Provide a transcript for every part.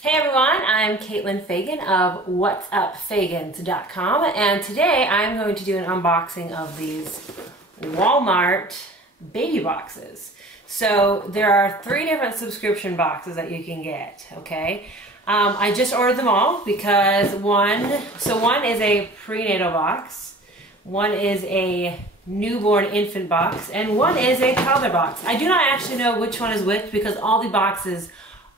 Hey everyone, I'm Caitlin Fagan of whatsupfagans.com, and today I'm going to do an unboxing of these Walmart baby boxes. So there are 3 different subscription boxes that you can get, okay? I just ordered them all because one is a prenatal box, one is a newborn infant box, and one is a toddler box. I do not actually know which one is which because all the boxes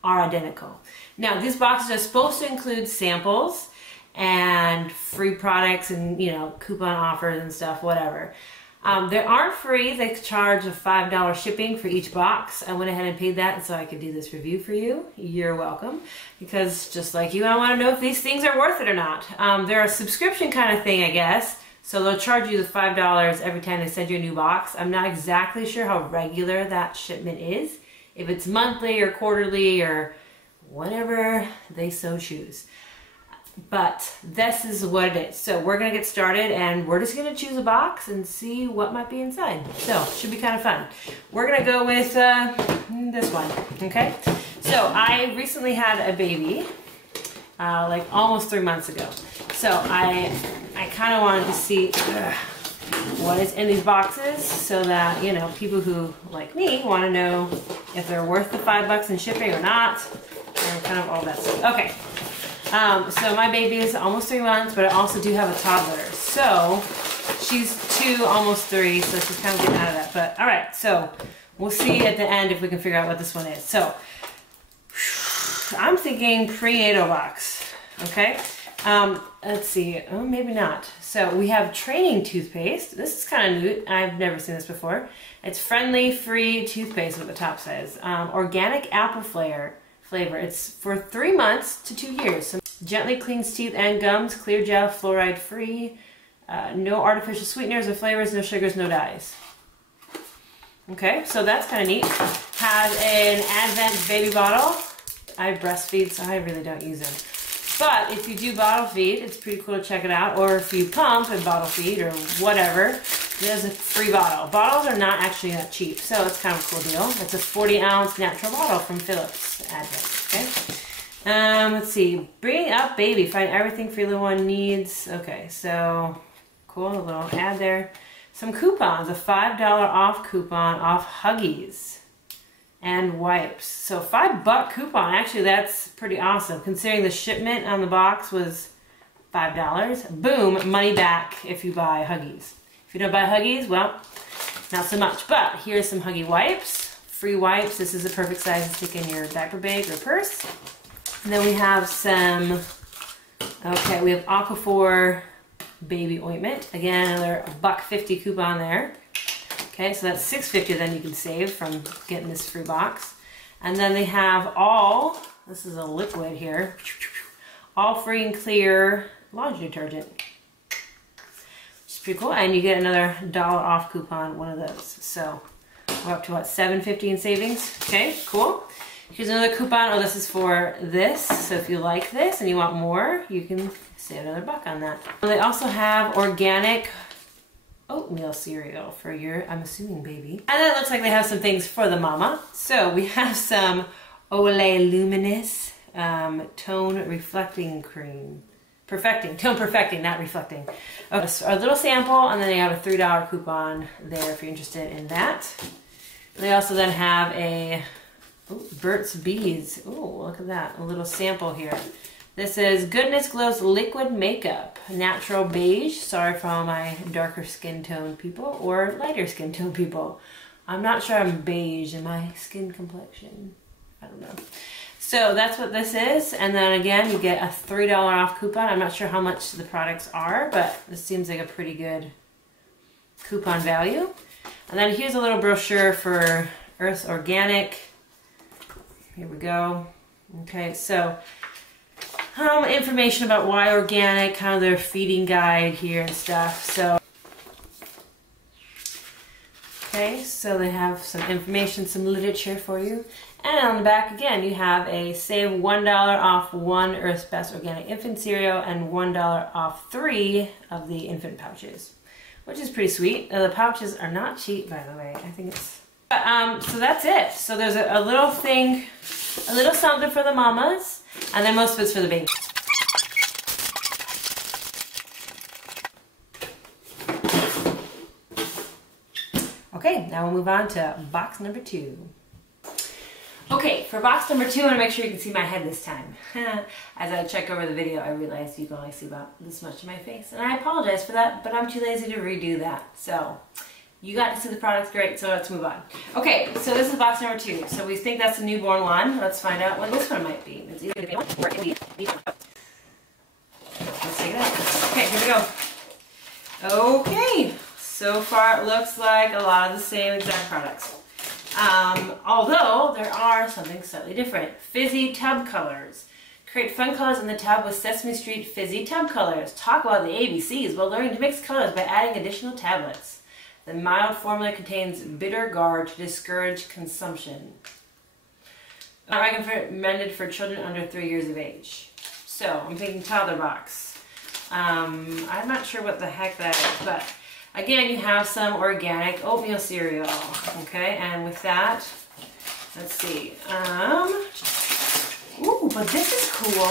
are identical. Now, these boxes are supposed to include samples and free products and, you know, coupon offers and stuff, whatever. They aren't free. They charge a $5 shipping for each box. I went ahead and paid that so I could do this review for you. You're welcome. Because just like you, I want to know if these things are worth it or not. They're a subscription kind of thing, I guess. So they'll charge you the $5 every time they send you a new box. I'm not exactly sure how regular that shipment is. If it's monthly or quarterly or whatever they so choose. But this is what it is. So we're gonna get started and we're just gonna choose a box and see what might be inside. So should be kind of fun. We're gonna go with this one, okay? So I recently had a baby, like almost 3 months ago. So I kind of wanted to see what is in these boxes so that, you know, people who, like me, want to know if they're worth the $5 in shipping or not, and kind of all that stuff. Okay, so my baby is almost 3 months, but I also do have a toddler. So she's 2, almost 3, so she's kind of getting out of that. But all right, so we'll see at the end if we can figure out what this one is. So I'm thinking prenatal box, okay? Let's see, oh, maybe not. So we have training toothpaste. This is kind of new. I've never seen this before. It's friendly, free toothpaste, what the top says. Organic apple flavor. It's for 3 months to 2 years. So gently cleans teeth and gums, clear gel, fluoride free. No artificial sweeteners or flavors, no sugars, no dyes. Okay, so that's kind of neat. Has an Advent baby bottle. I breastfeed, so I really don't use them. But if you do bottle feed, it's pretty cool to check it out. Or if you pump and bottle feed or whatever, there's a free bottle. Bottles are not actually that cheap, so it's kind of a cool deal. It's a 40-ounce natural bottle from Philips Advent, okay? Let's see, bringing up baby, find everything for your little one needs. Okay, so cool, a little ad there. Some coupons, a $5 off coupon off Huggies and wipes. So $5 coupon, actually that's pretty awesome considering the shipment on the box was $5. Boom, money back if you buy Huggies. If you don't buy Huggies, well, not so much. But here's some Huggy wipes, free wipes. This is the perfect size to stick in your diaper bag or purse. And then we have some, okay, we have Aquaphor baby ointment. Again, another $1.50 coupon there. Okay, so that's $6.50 then you can save from getting this free box. And then they have all, this is a liquid here, all free and clear laundry detergent. Which is pretty cool. And you get another $1 off coupon, one of those. So we're up to what, $7.50 in savings? Okay, cool. Here's another coupon. Oh, this is for this. So if you like this and you want more, you can save another $1 on that. They also have organic oatmeal cereal for your, I'm assuming, baby. And then it looks like they have some things for the mama. So we have some Olay Luminous tone reflecting cream. Tone perfecting, not reflecting. Okay, so a little sample, and then they have a $3 coupon there if you're interested in that. They also then have a Burt's Bees. Oh, look at that, a little sample here. This is Goodness Glow's Liquid Makeup, Natural Beige. Sorry for all my darker skin tone people or lighter skin tone people. I'm not sure I'm beige in my skin complexion. I don't know. So that's what this is. And then again, you get a $3 off coupon. I'm not sure how much the products are, but this seems like a pretty good coupon value. And then here's a little brochure for Earth Organic. Here we go. Okay, so information about why organic, kind of their feeding guide here and stuff. So, okay, so they have some information, some literature for you. And on the back again, you have a save $1 off 1 Earth's Best Organic Infant Cereal and $1 off 3 of the infant pouches, which is pretty sweet. The pouches are not cheap, by the way. I think it's... so that's it. So there's a little thing A little something for the mamas, and then most of it's for the babies. Okay, now we'll move on to box number 2. Okay, for box number 2, I want to make sure you can see my head this time. As I check over the video, I realized you can only see about this much of my face. And I apologize for that, but I'm too lazy to redo that. So, you got to see the products, great, so let's move on. Okay, so this is box number 2. So we think that's a newborn one. Let's find out what this one might be. It's either the one or it can be the one. Let's take it out. Okay, here we go. Okay, so far it looks like a lot of the same exact products. Although there are something slightly different. Fizzy tub colors. Create fun colors in the tub with Sesame Street Fizzy Tub Colors. Talk about the ABCs while learning to mix colors by adding additional tablets. The mild formula contains bitter gourd to discourage consumption. Recommended for children under 3 years of age. So, I'm thinking toddler box. I'm not sure what the heck that is, but again, you have some organic oatmeal cereal, okay? And with that, let's see. Ooh, but this is cool.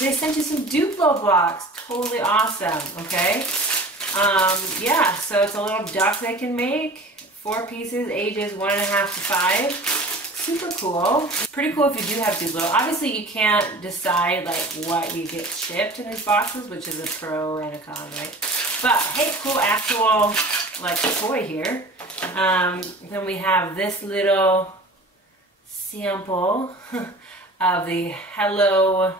They sent you some Duplo blocks. Totally awesome, okay? Yeah, so it's a little duck they can make. 4 pieces, ages 1.5 to 5. Super cool. Pretty cool if you do have Duplo. Obviously, you can't decide like what you get shipped in these boxes, which is a pro and a con, right? But hey, cool actual like toy here. Then we have this little sample of the Hello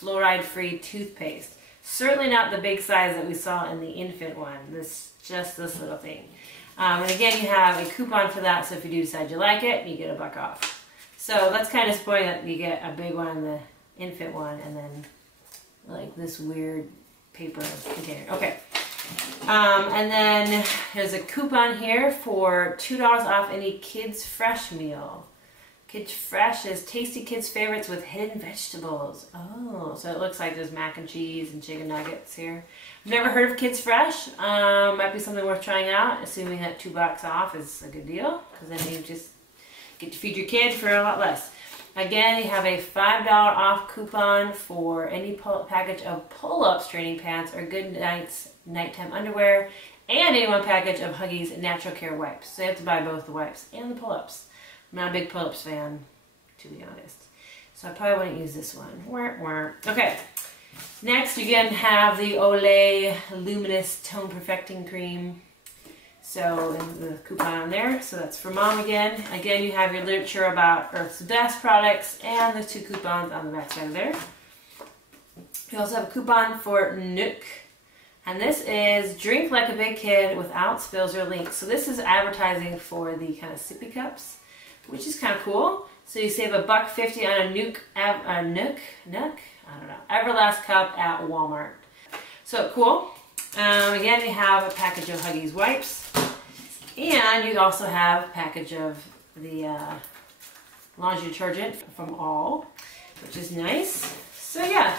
fluoride-free toothpaste. Certainly not the big size that we saw in the infant one. Just this little thing. And again, you have a coupon for that, so if you do decide you like it, you get $1 off. So that's kind of disappointing that you get a big one in the infant one, and then like this weird paper container. Okay. And then there's a coupon here for $2 off any Kids Fresh meal. Kids Fresh is tasty kids favorites with hidden vegetables. Oh, so it looks like there's mac and cheese and chicken nuggets here. I've never heard of Kids Fresh. Might be something worth trying out, assuming that $2 off is a good deal, because then you just get to feed your kid for a lot less. Again, you have a $5 off coupon for any package of pull-ups training pants or Good Night's nighttime underwear, and any one package of Huggies Natural Care wipes. So you have to buy both the wipes and the pull-ups. I'm not a big pull-ups fan, to be honest. So I probably wouldn't use this one. Okay. Next, you again have the Olay Luminous Tone Perfecting Cream. So the coupon on there. So that's for mom again. Again, you have your literature about Earth's Best products and the 2 coupons on the back side of there. You also have a coupon for Nook. And this is Drink Like a Big Kid Without Spills or Leaks. So this is advertising for the kind of sippy cups, which is kind of cool. So you save $1.50 on a Nook, I don't know, Everlast cup at Walmart. So cool. Again, you have a package of Huggies wipes, and you also have a package of the laundry detergent from All, which is nice. So yeah,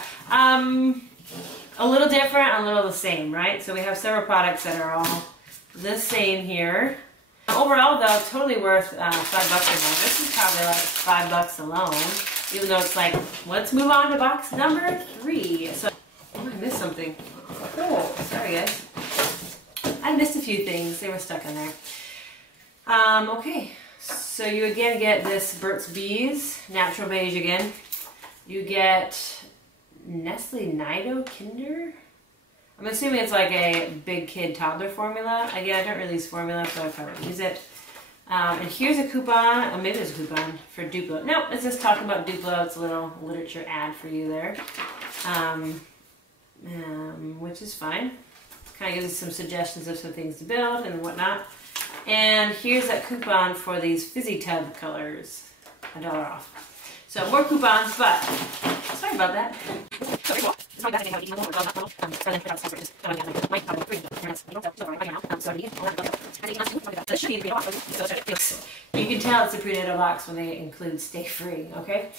a little different, a little the same, right? So we have several products that are all the same here. Overall, though, totally worth $5 or more. This is probably like $5 alone, even though it's like, let's move on to box number 3. So, oh, I missed something. Cool. Sorry, guys. I missed a few things. They were stuck in there. Okay. So you again get this Burt's Bees, natural beige again. You get Nestle Nido Kinder. I'm assuming it's like a big kid toddler formula. Again, I don't really use formula, so I probably won't use it. And here's a coupon, or maybe there's a coupon for Duplo. Nope, it's just talking about Duplo. It's a little literature ad for you there, which is fine. Kind of gives us some suggestions of some things to build and whatnot. And here's that coupon for these fizzy tub colors, $1 off. So more coupons, but sorry about that. You can tell it's a prenatal box when they include Stay Free, okay?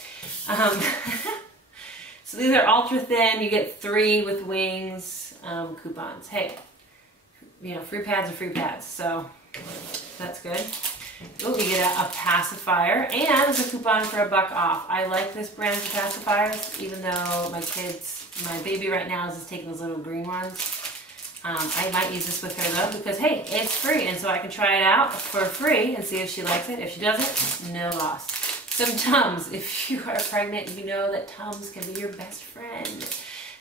So these are ultra thin. You get 3 with wings coupons. Hey, you know, free pads are free pads, so that's good. Oh, you get a pacifier, and there's a coupon for $1 off. I like this brand of pacifiers, even though my baby right now is just taking those little green ones. I might use this with her though, because hey, it's free, and so I can try it out for free and see if she likes it. If she doesn't, no loss. Some Tums. If you are pregnant, you know that Tums can be your best friend.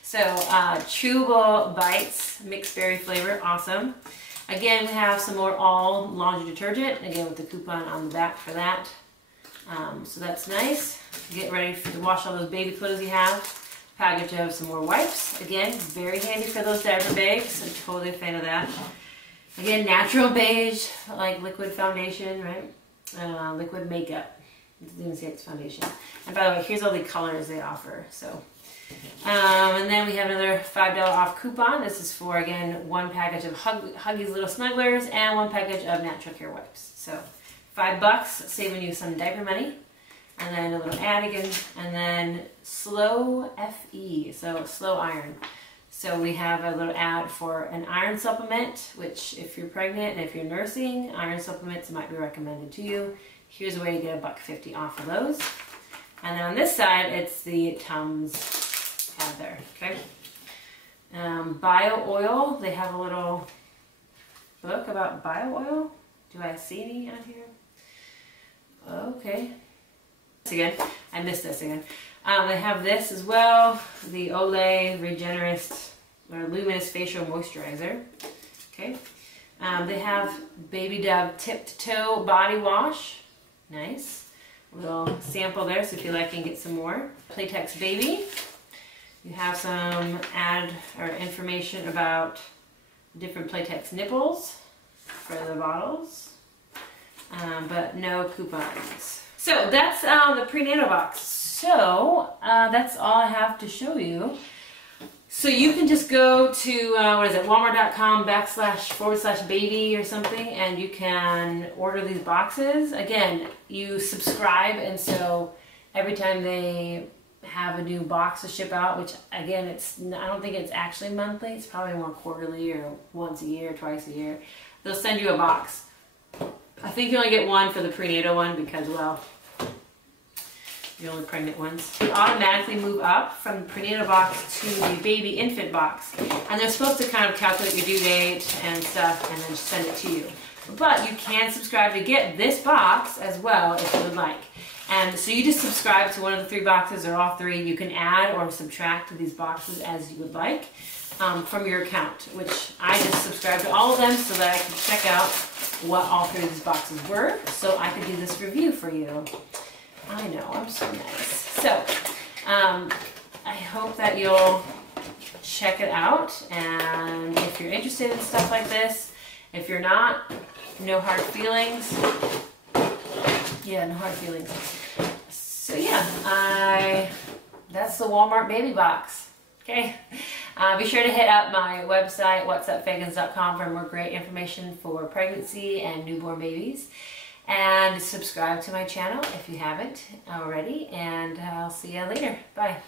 So, chewable bites, mixed berry flavor, awesome. Again, we have some more all laundry detergent, again with the coupon on the back for that. So that's nice. Get ready to wash all those baby clothes you have. Package of some more wipes. Again, very handy for those diaper bags. I'm totally a fan of that. Again, natural beige, like liquid foundation, right? Liquid makeup. It doesn't even say it's foundation. And by the way, here's all the colors they offer. So. And then we have another $5 off coupon. This is for, again, 1 package of Huggies Little Snugglers and 1 package of Natural Care Wipes. So $5, saving you some diaper money. And then a little ad again, and then Slow FE, so slow iron. So we have a little ad for an iron supplement, which if you're pregnant and if you're nursing, iron supplements might be recommended to you. Here's a way to get $1.50 off of those. And then on this side, it's the Tums ad there, okay? Bio oil, they have a little book about bio oil. Do I see any on here? Okay. Again, I missed this again. They have this as well, the Olay Regenerist or Luminous Facial Moisturizer. Okay. They have Baby Dove Tip to Toe Body Wash. Nice. A little sample there, so if you like, you can get some more. Playtex Baby. You have some ad or information about different Playtex nipples for the bottles, but no coupons. So that's the prenatal box. So that's all I have to show you. So you can just go to, walmart.com//baby or something, and you can order these boxes. Again, you subscribe, and so every time they have a new box to ship out, which again, I don't think it's actually monthly, it's probably more quarterly or once a year, twice a year. They'll send you a box. I think you only get one for the prenatal one because, well, the only pregnant ones. They automatically move up from the prenatal box to the baby infant box. And they're supposed to kind of calculate your due date and stuff and then send it to you. But you can subscribe to get this box as well if you would like. And so you just subscribe to one of the 3 boxes or all 3. You can add or subtract to these boxes as you would like from your account, which I just subscribed to all of them so that I can check out what all 3 of these boxes were so I could do this review for you. I know, I'm so nice. So, I hope that you'll check it out, and if you're interested in stuff like this, if you're not, no hard feelings. Yeah, no hard feelings. So yeah, that's the Walmart baby box. Okay, be sure to hit up my website, whatsupfagans.com, for more great information for pregnancy and newborn babies. And subscribe to my channel if you haven't already, and I'll see you later. Bye.